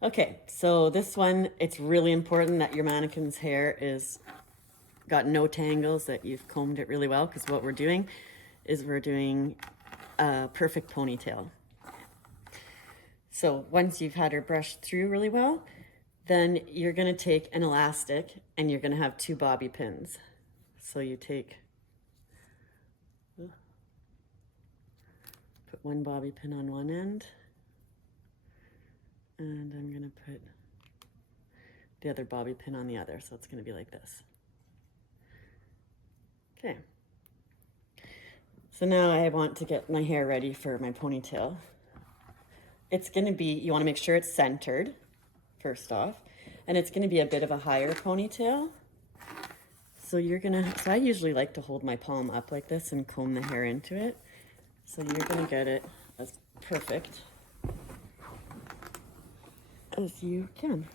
Okay, so this one, it's really important that your mannequin's hair is got no tangles, that you've combed it really well, because what we're doing is we're doing a perfect ponytail. So once you've had her brushed through really well, then you're gonna take an elastic and you're gonna have two bobby pins. So you take, put one bobby pin on one end, and I'm gonna put the other bobby pin on the other. So it's gonna be like this. Okay. So now I want to get my hair ready for my ponytail. It's gonna be, you wanna make sure it's centered, first off, and it's gonna be a bit of a higher ponytail. So I usually like to hold my palm up like this and comb the hair into it. So you're gonna get it as perfect as you can.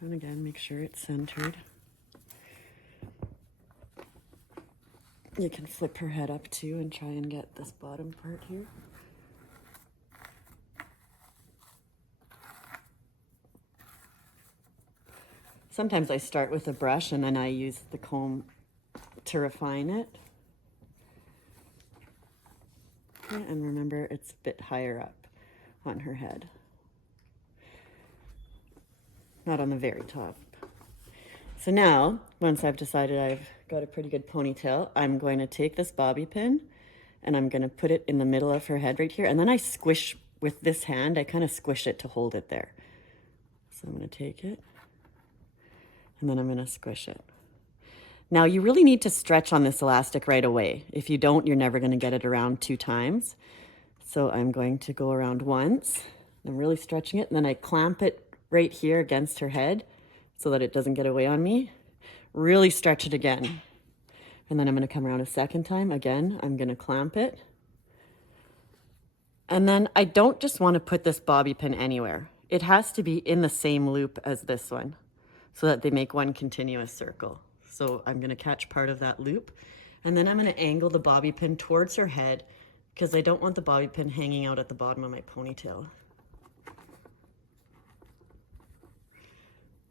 And again, make sure it's centered. You can flip her head up too and try and get this bottom part here. Sometimes I start with a brush and then I use the comb to refine it. Okay, and remember, it's a bit higher up on her head. Not on the very top. So now, once I've decided I've got a pretty good ponytail, I'm going to take this bobby pin and I'm going to put it in the middle of her head right here. And then I squish with this hand, I kind of squish it to hold it there. So I'm going to take it and then I'm going to squish it. Now you really need to stretch on this elastic right away. If you don't, you're never going to get it around 2 times. So I'm going to go around once. I'm really stretching it, and then I clamp it right here against her head so that it doesn't get away on me. Really stretch it again. And then I'm going to come around a second time. Again, I'm going to clamp it. And then I don't just want to put this bobby pin anywhere. It has to be in the same loop as this one so that they make one continuous circle. So I'm going to catch part of that loop, and then I'm going to angle the bobby pin towards her head because I don't want the bobby pin hanging out at the bottom of my ponytail.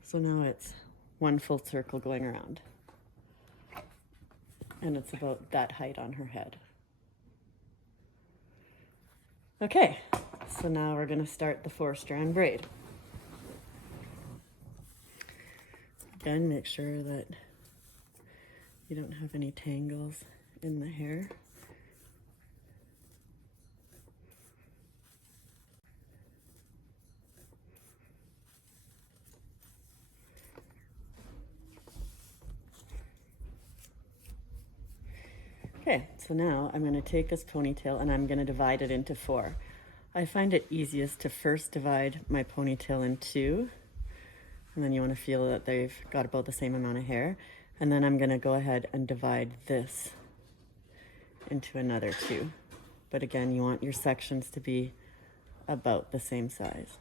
So now it's one full circle going around, and it's about that height on her head. Okay, so now we're going to start the 4-strand braid. Again, make sure that you don't have any tangles in the hair. Okay, so now I'm going to take this ponytail and I'm going to divide it into 4. I find it easiest to first divide my ponytail in 2, and then you want to feel that they've got about the same amount of hair. And then I'm going to go ahead and divide this into another 2. But again, you want your sections to be about the same size.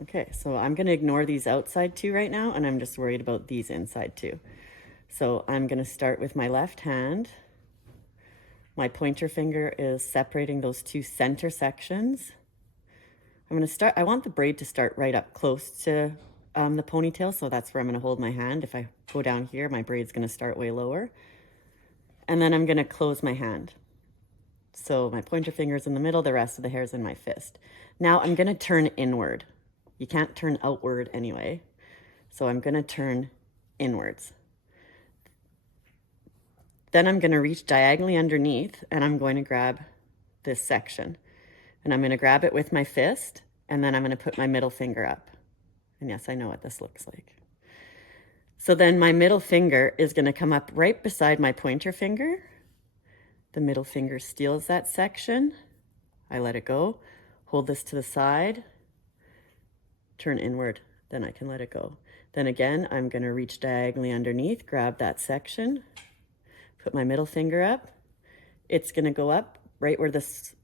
Okay, so I'm going to ignore these outside 2 right now, and I'm just worried about these inside 2. So I'm going to start with my left hand. My pointer finger is separating those 2 center sections. I want the braid to start right up close to the ponytail, so that's where I'm going to hold my hand. If I go down here, my braid's going to start way lower. And then I'm going to close my hand. So my pointer finger's in the middle, the rest of the hair's in my fist. Now I'm going to turn inward. You can't turn outward anyway. So I'm going to turn inwards. Then I'm going to reach diagonally underneath and I'm going to grab this section. And I'm going to grab it with my fist, and then I'm going to put my middle finger up. And yes, I know what this looks like. So then my middle finger is going to come up right beside my pointer finger. The middle finger steals that section. I let it go. Hold this to the side. Turn inward. Then I can let it go. Then again, I'm going to reach diagonally underneath, grab that section, put my middle finger up. It's going to go up right where this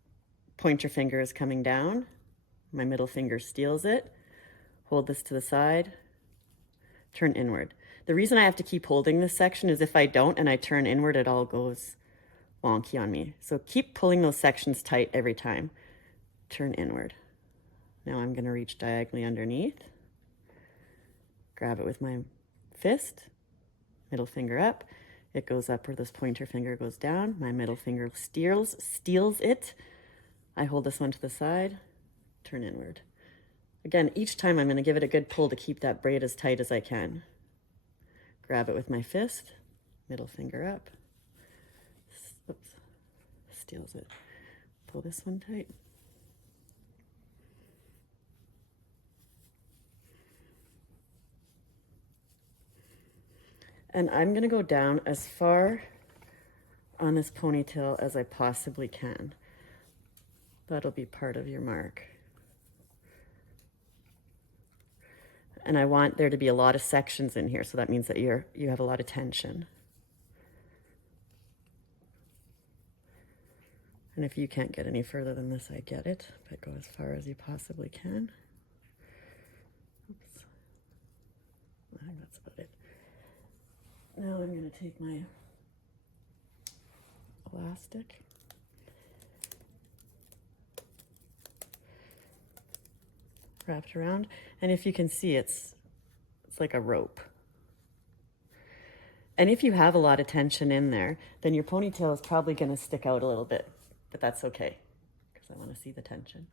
pointer finger is coming down. My middle finger steals it. Hold this to the side. Turn inward. The reason I have to keep holding this section is if I don't and I turn inward, it all goes wonky on me. So keep pulling those sections tight every time. turn inward. Now I'm going to reach diagonally underneath, grab it with my fist, middle finger up. It goes up where this pointer finger goes down. My middle finger steals it. I hold this one to the side, turn inward. Again, each time I'm going to give it a good pull to keep that braid as tight as I can. Grab it with my fist, middle finger up. Oops, steals it. Pull this one tight. And I'm going to go down as far on this ponytail as I possibly can. That'll be part of your mark. And I want there to be a lot of sections in here, so that means that you have a lot of tension. And if you can't get any further than this, I get it, but go as far as you possibly can. Oops. I think that's about it. Now I'm going to take my elastic. Wrapped around, and if you can see, it's like a rope. And if you have a lot of tension in there, then your ponytail is probably going to stick out a little bit, but that's okay because I want to see the tension.